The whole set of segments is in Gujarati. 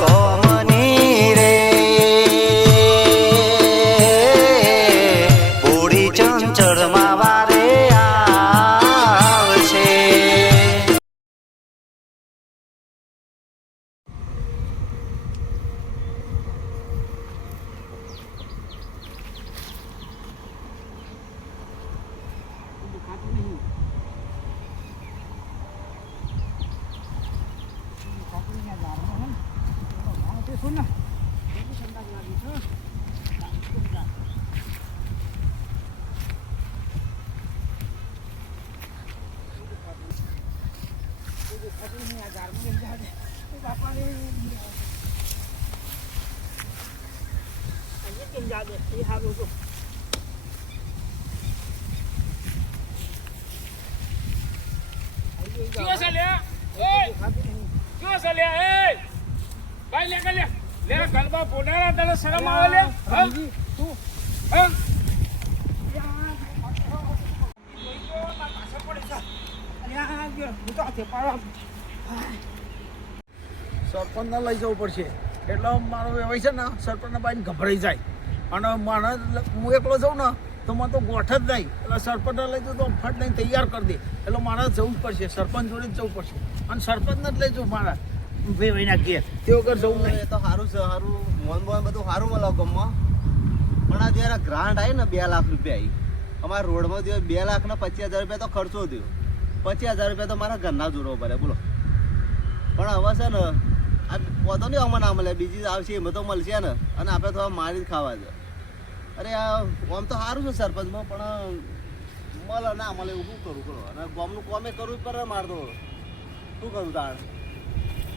ગોમની રે પૂરી ચંચળમાં વારે આવશે. સરપંચને લઈ જવું પડશે એટલે મારો વ્યવહાર છે ને સરપંચના બાઈને ગભરાઈ જાય અને મને હું એકલો જાઉં ને તો મને તો ગોઠ જ જાય એટલે સરપંચને લઈ જવું તો ફટ લઈને તૈયાર કરી દે એટલે મારે જવું જ પડશે સરપંચ જોડે જ જવું પડશે અને સરપંચને જ લઈ જવું મારા ભાઈના ઘેર તે વગર જવું નહીં. એ તો સારું છે, સારું મોન બોન બધું સારું મળે ગામમાં. પણ આ જયારે ગ્રાન્ટ આવી ને 2 લાખ રૂપિયા આવી અમારા રોડમાં થયો 2 લાખ ને 25,000 રૂપિયા તો ખર્ચો થયો. 25,000 રૂપિયા તો મારા ઘરના જોડવો પડે બોલો. પણ હવે છે ને આ પોતો નહીં આમાં ના મળે, બીજી આવશે એમાં તો મળશે ને અને આપણે થોડા મારી જ ખાવા છે. અરે આમ તો સારું છે સરપંચમાં પણ મળે ના મળે એવું શું કરું કરો અને ગામનું કોમે કરવું જ પડે મારે તો શું કરું તાણ.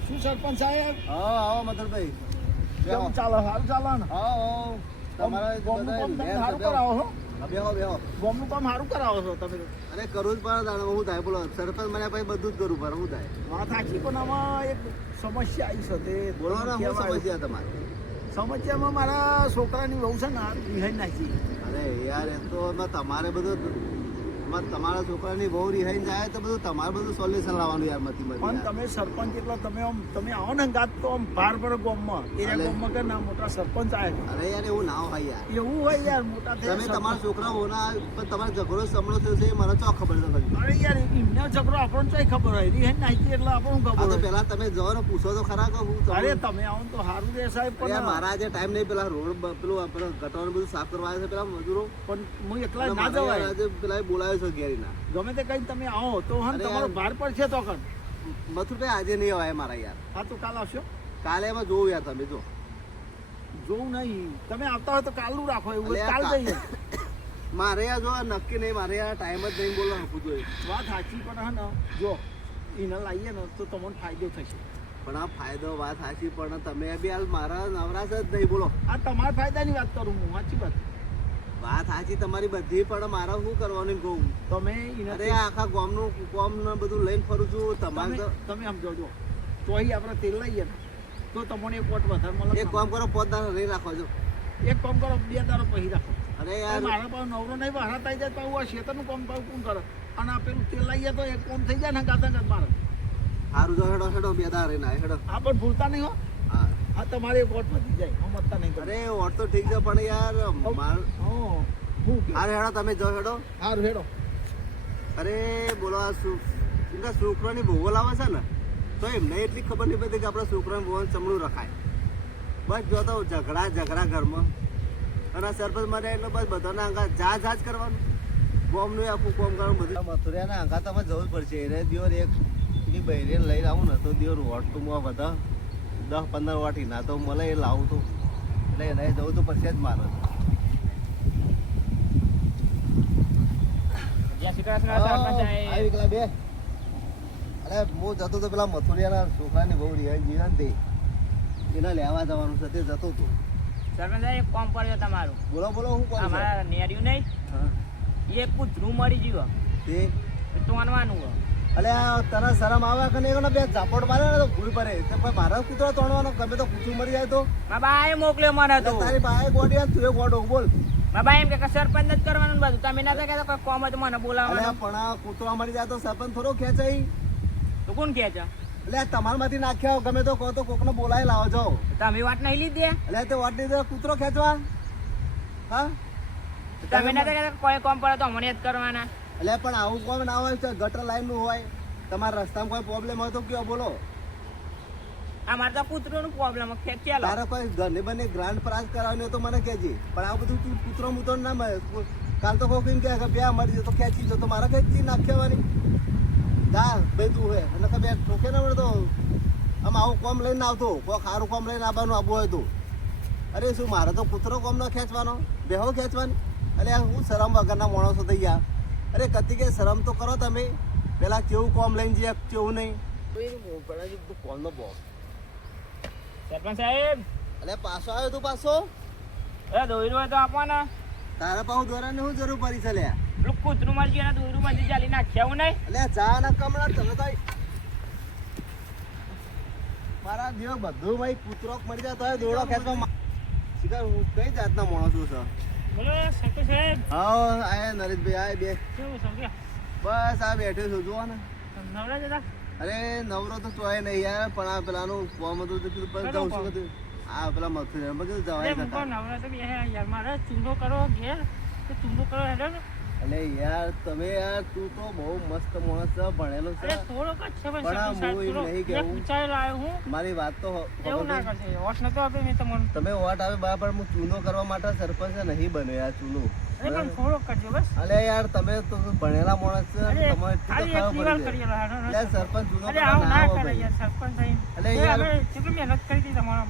શું સરપંચ સાહેબ? હા આવો મથુરભાઈ કેવું ચાલે? સારું ચાલે ને? હા તમારા ગામનું કામ તમે સારું કરાવો છો? બેહો બેહો ગામનું કામ સારું કરાવો છો તમે? અરે કરવું જ પડે તાણે શું થાય બોલો. સરપંચ મને પછી બધું જ કરવું પડે શું થાય. વાત સાચી પણ આમાં એક સમસ્યા આવી છે તે બોલો ને શું સમસ્યા તમારે? સમસ્યામાં મારા છોકરાની વહુ છે ને રિહાઈ નાખી. અરે યાર એ તો તમારે બધું તમારા છોકરાની બહુ રિહાઈ જાય તો બધું તમારે બધું સોલ્યુશન લાવવાનું યાર મતી પણ તમે સરપંચ એટલે તમે આવો ને ગાત તો આમ ભાર પર ગામમાં એરિયા ગામમાં કે ના મોટા સરપંચ આવે. અરે યાર એવું ના હોય યાર. એવું હોય યાર મોટા તમે તમારા છોકરાઓના પણ તમારે ઝઘડો સમળો થયો છે એ મને ચો ખબર છે પછી. અરે યાર એમને ઝઘડો આપણને ચોય ખબર હોય રિહાઈ નાખી એટલે આપણને ખબર તો હોય. પેલા તમે જાઓ ને પૂછો તો ખરા કે હું અરે તમે આવો ને તો સારું રે સાહેબ પણ મારા જે ટાઈમ નહીં પેલા રોડ પેલું આપણે ગટરનું બધું સાફ કરવા આવે છે પેલા મજૂરો પણ હું એકલા ના જવાય. આજે પેલા બોલાવ્યો છે ઘેરીના ગમે તે કઈ તમે આવો તો હા તમારો ભાર પર છે તો કણ મથુરભાઈ આજે નહીં અવાય મારા યાર. હા તો કાલ આવશો? કાલે એમાં જોવું યાર તમે જો જોવું નહીં તમે આવતા હોય તો કાલનું રાખો એવું હોય કાલ જઈએ. મારે યાર જો નક્કી નહીં મારે યાર ટાઈમ જ નહીં બોલવા આપવું જોઈએ. વાત સાચી પણ હા ને જો એને લાવીએ ને તો તમને ફાયદો થશે. પણ આ ફાયદો વાત સાચી પણ તમે બી હાલ મારા નવરાશ જ નહીં બોલો. આ તમારા ફાયદાની વાત કરું હું સાચી વાત સાચી તમારી બધી પણ મારે શું કરવાનું કહું તમે અરે આખા ગામનું કોમ ને બધું લઈને ફરું છું. તમારે તમે સમજો જો તો અહીં આપણે તેલ લઈએ ને તો તમને એક વોટ વધારે મળે. એક કામ કરો 5 દાડા રહી રાખો છો. એક કામ કરો 2 દાડો પછી રાખો. અરે યાર મારા પાસે નવરો નહીં બહાર થઈ જાય તો આ ખેતરનું કામ કોણ કરે અને આ પેલું તેલ લઈએ તો એક કામ થઈ જાય ને ગાતા મારે સારું જો હેડો હેડો 2 દાડા રહીને હેડો. આ પણ ભૂલતા નહીં હો. હા હા તમારે એક વોટ વધી જાય સમજતા નહીં. અરે વોટ તો ઠીક છે પણ યાર હારે હેડો તમે જો હેડો. સારું હેડો. અરે બોલો આ છોકરાની ભૂગોલ આવે છે ને તો એમને એટલી ખબર નહીં પડતી કે આપણા છોકરાને ભૂગોલ ચમડું રખાય. બસ જો તો ઝઘડા ઘરમાં અને આ સરપંચ મારે એટલે બસ બધાના આંગા જા જ કરવાનું બોમનું આખું કોમ કરવાનું બધું. મથુરિયાના આંગા તમે જવું જ પડશે. એને દિયોર એક એની બહેરીને લઈને આવું ને તો દિયોર વોટ તો હું બધા 10-15 વાટી ના તો મળે એ લાવું તો એટલે એને જવું તો પડશે જ મારે. અરે હું જતો તો પેલા મથુરિયાના છોકરાની બહુ રિહાઈ જીવન તે એને લેવા જવાનું છે તે જતો હતો. સરપંચ એક કામ પડ્યો તમારું. બોલો બોલો હું કોણ અમારા નેર્યું નહીં એ પૂછરું મરી ગયું તે તોડવાનું. અલે તને શરમ આવે કે નહીં? બે ઝાપટ મારે ને તો ભૂલ પડે તો મારા કૂતરા તોડવાનો ગમે તો કૂતરું મરી જાય તો મારા બાએ મોકલ્યો મને તો. તારી બાએ ગોડી તું એ ગોડો બોલ. મારા બાએ એમ કે સરપંચ જ કરવાનું બધું તમે ના કહેતા કોઈ કોમ હોય તો મને બોલાવવાનું. પણ આ કૂતરા મરી જાય તો સરપંચ થોડો ખેંચાય તો કોણ કહે છે? એટલે તમારામાંથી નાખ્યા ગમે તો કહો તો કોકને બોલાવી લાવો છો. તમે વાત નહીં લીધી એટલે તે વાટ લીધો કૂતરો ખેંચવા. હા તમે ના કહેતા કોઈ કામ પડે તો અમને જ કરવાના. એટલે પણ આવું કોમ ના હોય છે, ગટર લાઈન નું હોય. તમારા રસ્તામાં કોઈ પ્રોબ્લેમ હોય તો કયો બોલો. અમારે તો કૂતરોનું પ્રોબ્લેમ ખેંચ્યા લો. તારે કોઈ ઘરની બને ગ્રાન્ડ પ્રાસ કરાવવાની હોય તો મને કહેજે. પણ આ બધું તું કૂતરો મૂતરો ના મળે. કાલ તો કોઈ કહે કે બે મળી જાય તો ખેંચી જો તો મારે ખેંચી નાખ્યાવાની. જા ભાઈ તું હે અને બે ઠોકે ના મળે તો આમ આવું કોમ લઈને આવતો કોઈ સારું કોમ લઈને આવવાનું આવવું હોય તો. અરે શું મારે તો કૂતરો કોમ ન ખેંચવાનો, બેહો ખેંચવાની. અરે હું શરમ વગરના માણસો થઈ ગયા. અરે કતી કે શરમ તો કરો તમે. પેલા કેવું કોમ લઈને જઈએ કેવું નહીં. કોમનો બોક સરપંચ સાહેબ એટલે પાછો આવ્યો તું પાછો. એ દોયરો હોય તો આપો ને. તારા પાછું દોરાની શું જરૂર પડી છે લ્યા. પેલું કૂતરું મારી ગયું દોયરું માંથી ચાલી નાખ્યા હું નહીં. એટલે ચા ના કમળા તમે તો મારા દેવ બધું ભાઈ કૂતરો મળી જાય તો દોડો ખેંચવા શિકાર હું કઈ જાતના માણસો છે. બોલો સરપંચ સાહેબ. હા આયા નરેશભાઈ આય બે. કેવું સમજ્યા? બસ આ બેઠો છું જુઓ ને. નવરા જતા અરે નવરો તો ચોય નહીં યાર પણ આ પેલાનું ફોર્મ હતું તો કીધું બસ જવું છું કીધું. આ પેલા મથુર મેં કીધું જવાય મૂકો નવરા તો બે યાર મારે ચૂંદો કરો ઘેર તો ચૂંદો કરો હેડો ને. એટલે યાર તમે યાર તું તો બહુ મસ્ત માણસ છે, ભણેલો છે. અરે થોડોક જ છે પણ આ હું એમ નહીં કેવું. પૂછાયેલો આવ્યો હું. મારી વાત તો એવું ના કરશે વોટ નતો આપ્યો મેં તમને. તમે વોટ આવે બરાબર હું ચૂનો કરવા માટે સરપંચ નહીં બન્યો યાર ચૂનો. અરે પણ થોડોક કરજો બસ. અલે યાર તમે તો ભણેલા માણસ છે, અરે તમારે ખાલી એક દિવાલ કરીએ હેડો ને. યાર સરપંચ ચૂનો અરે કરવા આવું ના ના આવો કરે ભાઈ. યાર સરપંચ થઈને. અલે એ યાર હવે કેટલી મહેનત કરી હતી તમારા.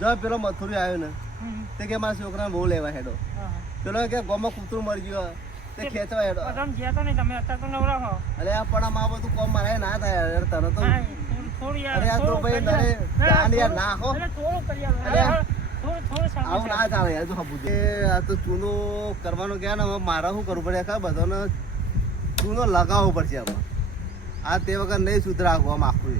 જો પેલો મથુરી આવ્યો ને હમ. તે કે મારા છોકરાને બહુ લેવા હેડો. હા. પેલો કે ગોમાં કૂતરું મરી ગયો તે ખેંચવા હેડો. તમે ગયા તો નહીં તમે અત્યારે તો નવરા હો. અલે આ પણ આમ આ બધું કોમ મારે ના થાય યાર તને તો. હા, થોડું યાર અરે આ તો થોડું ભાઈ કરી નરે આલો. જાન યાર ના હો. અરે થોડું કરી આલો. અરે અરે થોડું સરપંચ આવું ના ચાલે યાર. જો હબું આ તો ચૂનો કરવાનું ક્યાં ને હવે મારે શું કરવું પડે ખબર બધાને ચૂનો લગાવવો પડશે આમાં. આ તે વગર નહીં સુધરાવું આમ આખું.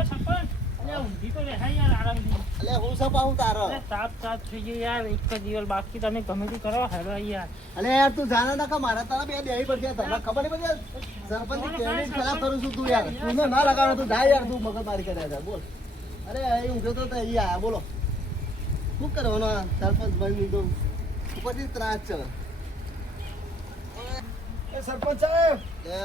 એ સરપંચ અરે ઊંધી તો રહેવાય યાર આરામથી. એટલે હું સપાવું તારો. અરે સાફ થઈ ગઈ યાર એક જ દિવસ બાકી તમે ગમે તે કરો હેડો યાર. અલે યાર તું જાણે ના કા મારા તારા બે દેવી પડશે તને ખબર નહીં પડે. સરપંચ કેવી ખરાબ કરું છું તું યાર. તું ના લગાડો તું જા યાર તું મગજ મારી કરે યાર બોલ. અરે અહીં ઊંઘ્યો તો અહીં આયા બોલો. શું કરવાનો આ સરપંચ બની તો પછી ત્રાસ છે. એ સરપંચ સાહેબ એ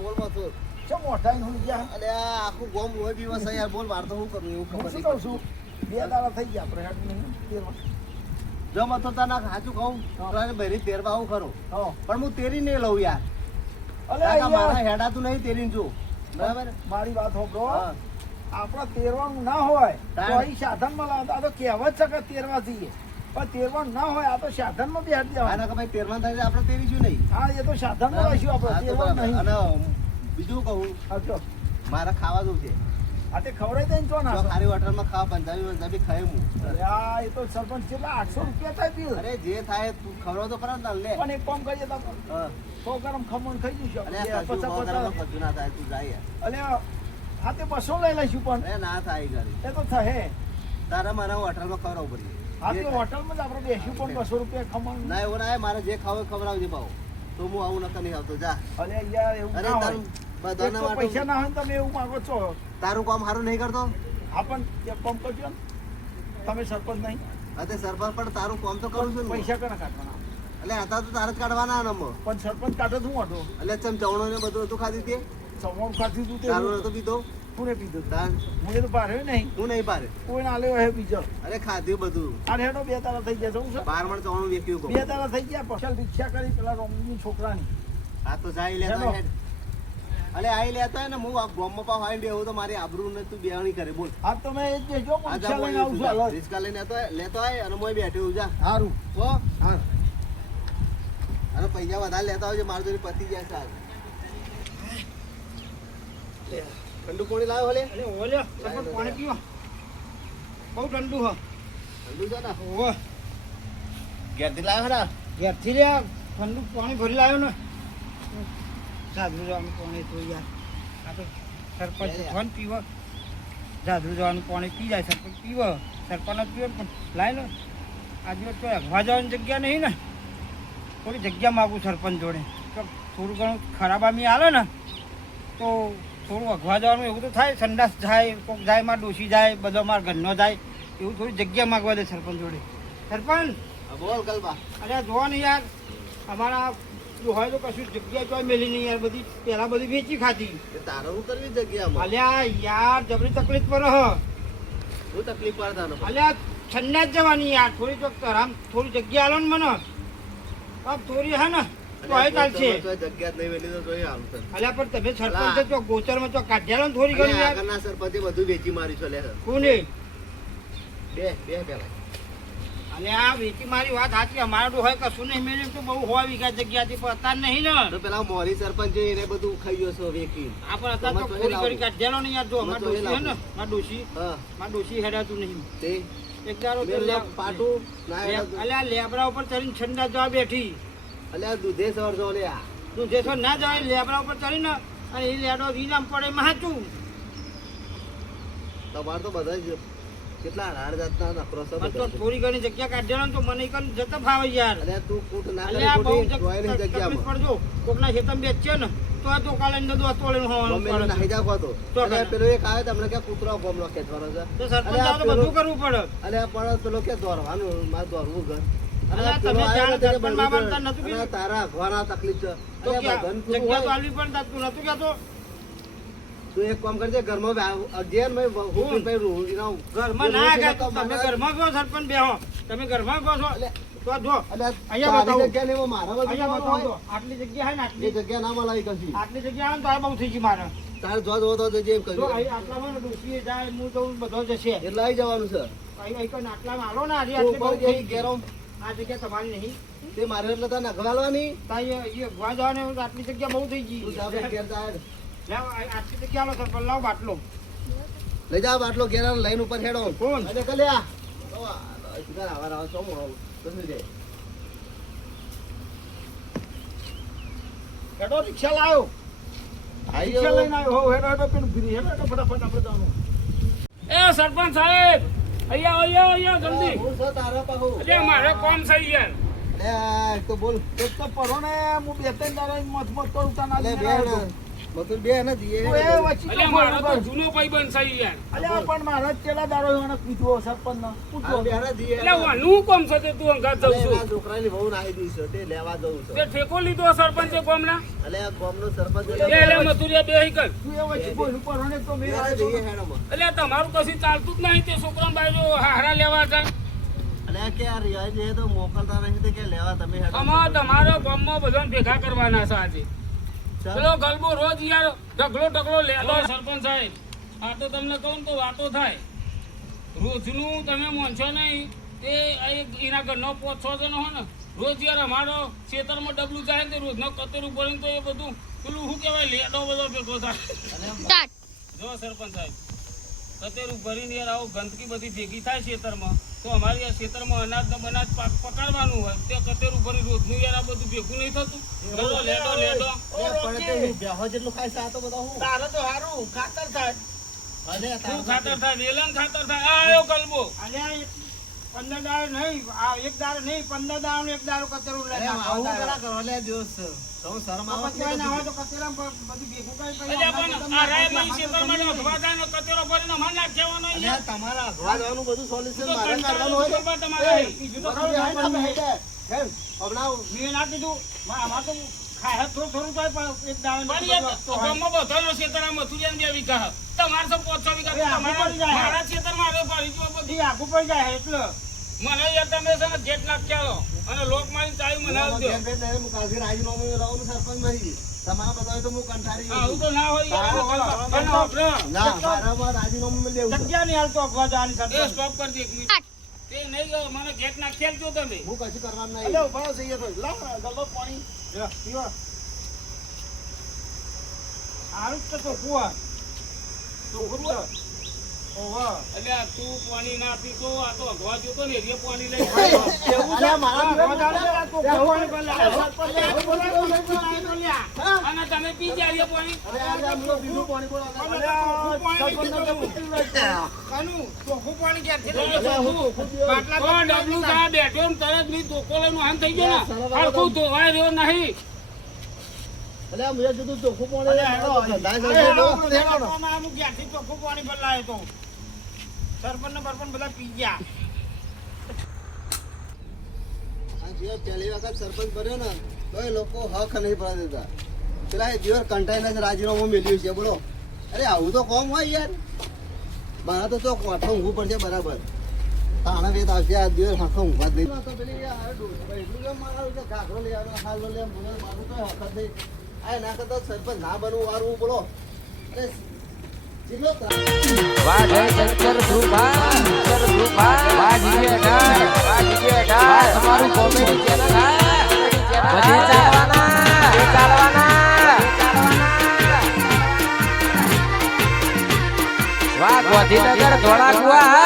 બોલ મથુર. ચમ મોટા હું ગયા. અલે આ આખું ગોમ હોય દિવસ છે યાર બોલ માર તો શું કરું એવું હું ખબર શું નહીં. કહું છું 2 દાડા થઈ ગયા આપણે હેડ નહીં તેરમાં. જો મથુર તને સાચું કહું તારે બહેરી તેરવા આવું ખરો હા પણ હું તેરી નહીં લઉં યાર. અલે કાકા મારા યાર હેડાતું નહીં તેરી જો બરાબર. મારી વાત સાંભળો. હા આપણા તેરવાનું ના હોય તો તાણ. અહીં સાધનમાં લાવતા આ તો કહેવત છે કે તેરવા જઈએ પણ તેરવાનું ના હોય આ તો સાધનમાં બેહાડી દેવાના. આના કે ભાઈ તેરવાન થાય આપણે તેરીશું નહીં. હા એ તો સાધનમાં લાવીશું આપણે હા, તો તેરવાનું બરાબર. નહીં. અને બીજું કહું હા જો મારે ખાવા જવું છે. આ તે ખવડાવી દે ને તો જો ના ખારી હોટલમાં ખાવા પંજાબી ખાય હું. અરે આ એ તો સરપંચ કેટલા 800 રૂપિયા થાય બિલ. અરે જે થાય તું ખવડાવ તો ખરા ને લે. પણ એક કામ કરીએ તો હા. 100 ગરમ ખમણ ખાઈ જઈશું અરે આપણે. કશું પચાસ વગરમાં પચાસ. કશું ના થાય તું જાય યાર. અલે હા તે 200 લઈ લઈશું પણ અરે ના થાય ઘરે. એ તો થહે. તારે મારે હોટલમાં ખવડાવવું પડે. હા જે તે થાય. હોટલમાં જ આપણે બેસ્યું પણ 200 રૂપિયા ખમણ. ના એવું ના મારે જે ખાવું એ ખવડાવજે ભાવ તો હું આવું નકર નહીં આવતો જા. અલે યાર એવું અરે ના હોય. તારું એક બધાના તો પૈસા માટે ના હોય ને તમે એવું માંગો છો. તારું કામ સારું નહીં કરતો. હા પણ એક કામ કરજો ને. તમે સરપંચ નહીં અતે સરપંચ પણ તારું કામ તો કરું છું ને. પૈસા કના કાઢવાના. એટલે હતા તો તારે જ કાઢવાના નંબર. પણ સરપંચ કાઢે શું વાંધો. એટલે ચમ ચવણો ને બધું હતું ખાધી તે સવાણું ખાધી તું તે તારું નતો પીધો કોને પીધું. તાન હું એ તો ભારે નહીં હું નહીં પારે. કોઈ ના લેવો હે બીજો. અરે ખાધું બધું. આ હેડો 2 તારા થઈ ગયા જવું છે. 12 ચવણું વેચ્યું કહું. 2 તારા થઈ ગયા પછી રિક્ષા કરી પેલા રોમની છોકરાની. આ તો જાય લેતો હેલો. હેડ. અલે આઈ લેતો હોય ને હું આ ગોમમાં પાવ આવીને બેહું તો મારી આબરૂ ને તું બેહણી કરે બોલ. આ તમે એ જ બેજો આ રિક્ષા લઈને આવું છું જા હાલો. રિસ્કા લઈને લેતો આય અને મોય બેઠો જા. સારું હો હા અને પૈસા વધારે લેતા આવજો મારું જોડે પતી જાય સાહેબ. ઠંડુ પાણી લાવ્યો હલે. અરે ઓલ્યો સરપંચ પાણી પીવો. બહુ ઠંડુ હ. ઠંડુ છે ને ઓવા ઘેરથી લાવ્યો ને. ઘેરથી રે ઠંડુ પાણી ભરી લાવ્યો ને. જાદુ જવાનું પાણી તો યાર આ તો સરપંચ ફોન પીવો. જાદુ જવાનું પાણી પી જાય સરપંચ પીવો. સરપંચ પીવો પણ લાવી લો. આજે તો અગવા જવાની જગ્યા નહીં ને. થોડી જગ્યા માગું સરપંચ જોડે તો થોડું ઘણું ખરાબ આમી હાલે ને તો થોડું અગવા જવાનું એવું તો થાય, સંડાસ જાય, કોક જાય, માર ડોસી જાય, બધો માર ઘરનો જાય, એવું થોડી જગ્યા માગવા દે સરપંચ જોડે. સરપંચ હા, બોલ કલ્પા. અરે જોવા ને યાર, અમારા જો હોય તો કશું જગ્યા ચોય મેલી નહીં યાર, બધી પહેલા બધી વેચી ખાધી. એ તારે શું કરવી જગ્યામાં? અલ્યા યાર જબરી તકલીફ પર હ. શું તકલીફ પડતા ને? અલ્યા સંડાસ જવાની યાર, થોડી તો આરામ થોડી જગ્યા આલો ને મને. अब થોડી હે ને તો આય ચાલશે. જગ્યા જ નહીં વેલી તો જોઈ આવું છે. અલ્યા પણ તમે સરપંચ છો, ગોચરમાં તો કાઢ્યા ને થોડી ઘણી યાર. આગળના સરપંચે બધું વેચી માર્યું છે લે. કોને? બે પેલા. અને આ વેચી મારી વાત સાચી, અમારું હોય કશું નહીં મેળ્યું તો બહુ હોય વીઘા જગ્યાથી, પણ અત્યારે નહીં ને. તો પેલા મોરી સરપંચ છે એને બધું ખાઈ ગયો વેકી. આ પણ અત્યારે તો થોડી ઘણી કાઢ્યાલો ને યાર. જો અમાર ડોશી હે ને, માર ડોશી, હા માર ડોશી હેડાતું નહીં. તે એક દારો તો પાટું ના અલ્યા લેબડા ઉપર ચડીને છંડા જવા બેઠી. અલ્યા દૂધે સવાર જો લે. તું જે છો ના જવાય લેબડા ઉપર ચડીને, અને એ લેડો રીનામ પડે માચું. તમારે તો બધા જ કેટલા રાડ જાતના નખરો છે પણ તો થોડી ઘણી જગ્યા કાઢ્યા ને તો મને કન જતા ફાવે યાર. અલ્યા તું કૂટ ના કરે અલ્યા બહુ ખોટી જોઈને તકલીફ જગ્યામાં પડજો. કોકના ખેતરમાં બેસશે ને તો આ તો કાલે ને દો તોડે હોવાનું ગમે પડે. નાહી જાવ તો તો અલ્યા કરે. પેલો એક આવે તમને કે કૂતરો ગોમનો ખેંચવાનો છે. તો સરપંચ અલ્યા આવો તો બધું કરવું પડે. અલ્યા પણ પેલો કે દોરવાનું મારે દોરવું ઘર. અલ્યા પેલો તમે આવ્યો જાણ ને તે સરપંચ બધું બાબતમાં કરે. નતું કીધું? અલ્યા તારા ઘોડા તકલીફ છે. તો અલ્યા ક્યાં? બધાને જગ્યા તો પૂરું આલવી પણ તું નતું કહેતો. તું એક કામ કરજે ઘરમાં અગિયાર મેં હું પહેરું ઘરમાં ના ગયા તો તમે ઘરમાં ગયો સરપંચ બેહો. તમે ઘરમાં ગયો છો તો જો અહીંયા બતાવો. જગ્યા નહીં મારા બધું અહીંયા જવાનું બતાવો. હોય. આટલી જગ્યા હે ને એ આટલી જગ્યા ના મળે કશી આટલી જગ્યા આવે ને તો આ બહુ થઈ ગઈ મારે. તારે જો તો જજે એમ જો કર્યું અહીં આટલામાં ને ડોશીએ જાય હું તો બધો જશે. એટલે આવી જવાનું છે અહીં આટલામાં આલો ને આજે તું આટલી બહુ ઉપર થઈ જઈ ગઈ. ઘેરો આ જગ્યા તમારી નહીં. તે મારે એટલે તને અગવાલવાની ત્યાં એ ગવા જવાનું આટલી જગ્યા બહુ થઈ ગઈ. તું જા ભાઈ ઘેર જા. લાવ, આટલી જગ્યા આલો સરપંચ લાવ બાટલો. લઈ જા બાટલો ઘેર લાઈન ઉપર હેડો કોણ? અને કલ્યા આવાર આવો ચોમો કશું જાય હેડો રિક્ષા લાવ્યો. આઈ રિક્ષા લઈને ગયો. આવ્યો. હો, હેડો હેડો પેલું ફરી હેડો હેડો ફટાફટ આપણે જવાનું. એ સરપંચ સાહેબ અહીંયા જલ્દી. હું છો તારા પાહુ અરે મારે કોમ છે યાર. લે એક તો બોલ એક તો પડો ને હું બે ત્રણ દાડા મત તો ઉતાના લે લઈને આવ્યો બેન મતું બે ને દીએ તો. એ વચ્ચે અરે તો મારો તો બરોબર. જૂનો ભાઈબંધ છે યાર. અલ્યા પણ મારા ચેલા દાડો એને પૂછ્યો સરપંચ આ પૂછ્યો બે ને દીએ એટલે વાનું કોમ છે તે તું અંગાત જઉં છું. છોકરાની બહુ નાહી દી છે તે લેવા જવું તે છે ઠેકો લીધો સરપંચે કોમના. અલે આ ગામનો સરપંચ એટલે મથુરિયા બેહી કર. તું એ વચ્ચે બોલું પડો ને તો મેં બે દીએ હેડોમાં એટલે તમારું કશું ચાલતું જ નહીં તે છોકરા બાજુ હારા લેવા હતા. અલે કે આ રિયાજ છે તો મોકલતા નહીં તે કે લેવા તમે હેડો આમાં તમારા ગામમાં બધાને ભેગા કરવાના છે આજે. ચાલ. પેલો ગલબો રોજ યાર ઢગલો લેતો સરપંચ સાહેબ. આ તો તમને કહું ને તો વાતો થાય. રોજનું તમે મોનશો નહીં તે એના ઘરનો 5-6 જણો હોય ને રોજ યાર અમારો ખેતરમાં ડબલું જાય ને તે રોજનો કતેરું ભરીને તો એ બધું પેલું શું કહેવાય લેડો બધો ભેગો થાય. જો સરપંચ સાહેબ કતેરું ભરીને યાર આવું ગંદકી બધી ભેગી થાય ખેતરમાં તો અમારે યાર ખેતરમાં અનાજ પકાડવાનું હોય તે કતેરું ભરી રોજનું યાર આ બધું ભેગું નહીં થતું. લેડો લે પણ તે હું બેહો જેટલું ખાય છે આ તો બધા હું તારે તો સારું ખાતર થાય. અલે શું ખાતર થાય? વેલણ ખાતર થાય. આ આવ્યો કલબો. અલ્યા 15 દાડો નહીં, આ એક દાડો નહીં, 15 દાડો ને એક દાડો કચરો લઈ આવું કરા કરો લે જોસ તો શરમ આવે છે ના હોય તો કચરામાં બધું ભેગું કરી અલ્યા પણ આ રાયમાં ખેતરમાં અઠવા જાય ને કચરો ભરીને અમારે નાખવાનો અલે યાર. તમારા અગવા જવાનું બધું સોલ્યુશન તો મારે કરવાનું હોય કંટાળો તમારે. બીજું તો બધું ખરું બેહાય નહીં. તમે હેડે. કેમ હમણાં મેં ના કીધું આમાં તો ખાય થોડું થાય પણ એક દાડો પણ યાર ગામમાં બધાનો ખેતર આ મથુરિયાને 2 વીઘા હે. તમારે તો 5-6 વીઘા તો અરે આખું તમારા- પડી જાય. મારા ખેતરમાં હવે ભરી જો બધું. બધી આગું પડી જાય એટલે મને યાર તમે છે ને જેટ નાખ્યા અને લોક મારી ચાવી મને આવજો. કેમ કે નહીં હું કાલથી રાજીનામું લાવવાનું સરપંચ નહીં તમારા બધા તો હું કંટાળી આવું તો ના હોય યાર. પણ આપણે ના મારામાં રાજીનામું લેવું છે. જગ્યા નહીં હાલતો અગવા જવાની એ સરપંચ. સ્ટોપ કરી દે 1 મિનિટ. તે નહીં મને ગેટ નાખ્યા જો તમે. હું કશું કરવાનું નહીં અલ્યા ઉભા જઈએ તો લાવ ગલ્લો પાણી પીવા. હારું જ તો ચોખ્ખું હોય. ચોખ્ખું હોય. ઓહો. અલ્યા તું પાણી ના પીતો આ તો અગવા જોતો ને એ પાણી લઈ આવ્યો. અલ્યા મારા અગવા જવાનું તો ચોખ્ખું હોય. અને તમે પી જાય પાણી. અલ્યા બીજું પાણી બોલાવે કાનું ચોખ્ખું પાણી ક્યાંથી લઈ જો આવ્યો? ચોખ્ખું. બાટલા તો ડબલું જા બેઠો ને તરત ની ધોકો લઈને હાન થઈ ગયો ને હરખું ધોવાય રહ્યો નહીં. એટલે આ મેં કીધું ચોખ્ખું પાણી અરે હેડો, ધંધા હેડો, ચાલશે તો. હેડો. સરપંચમાં અમુક ઘેરથી ચોખ્ખું પાણી બદલાય તો સરપંચ ને બરપંચ બધા પી ગયા આ જે પહેલી વખત સરપંચ બન્યો ને તો એ લોકો હક નહીં પડવા દેતા પેલા એ દિવસ કંટાઈને રાજીનામું મેલ્યું છે બોલો અરે આવું તો કોમ હોય યાર મારા તો ચોક વાઠો ઊંઘવું પડશે બરાબર તાણા વેત આવશે આ દિવસ આખો ઊંઘવા જ નહીં તો પેલી એટલું કેમ મારા ઘાઘરો લઈ આવ્યો હાલ લે મારું તો હક જ નહીં આ ના કરતા સરપંચ ના બનવું વારવું બોલો અરે જેટલો વાહ જય શંકર ધ્રુવા શંકર ધ્રુવા વાહ જીએ ડાર વાહ જીએ ડાર તમારું કોમેડી ચેનલ હા બધી ચાલવાના વાહ ગોધીનગર ધોળાકુવા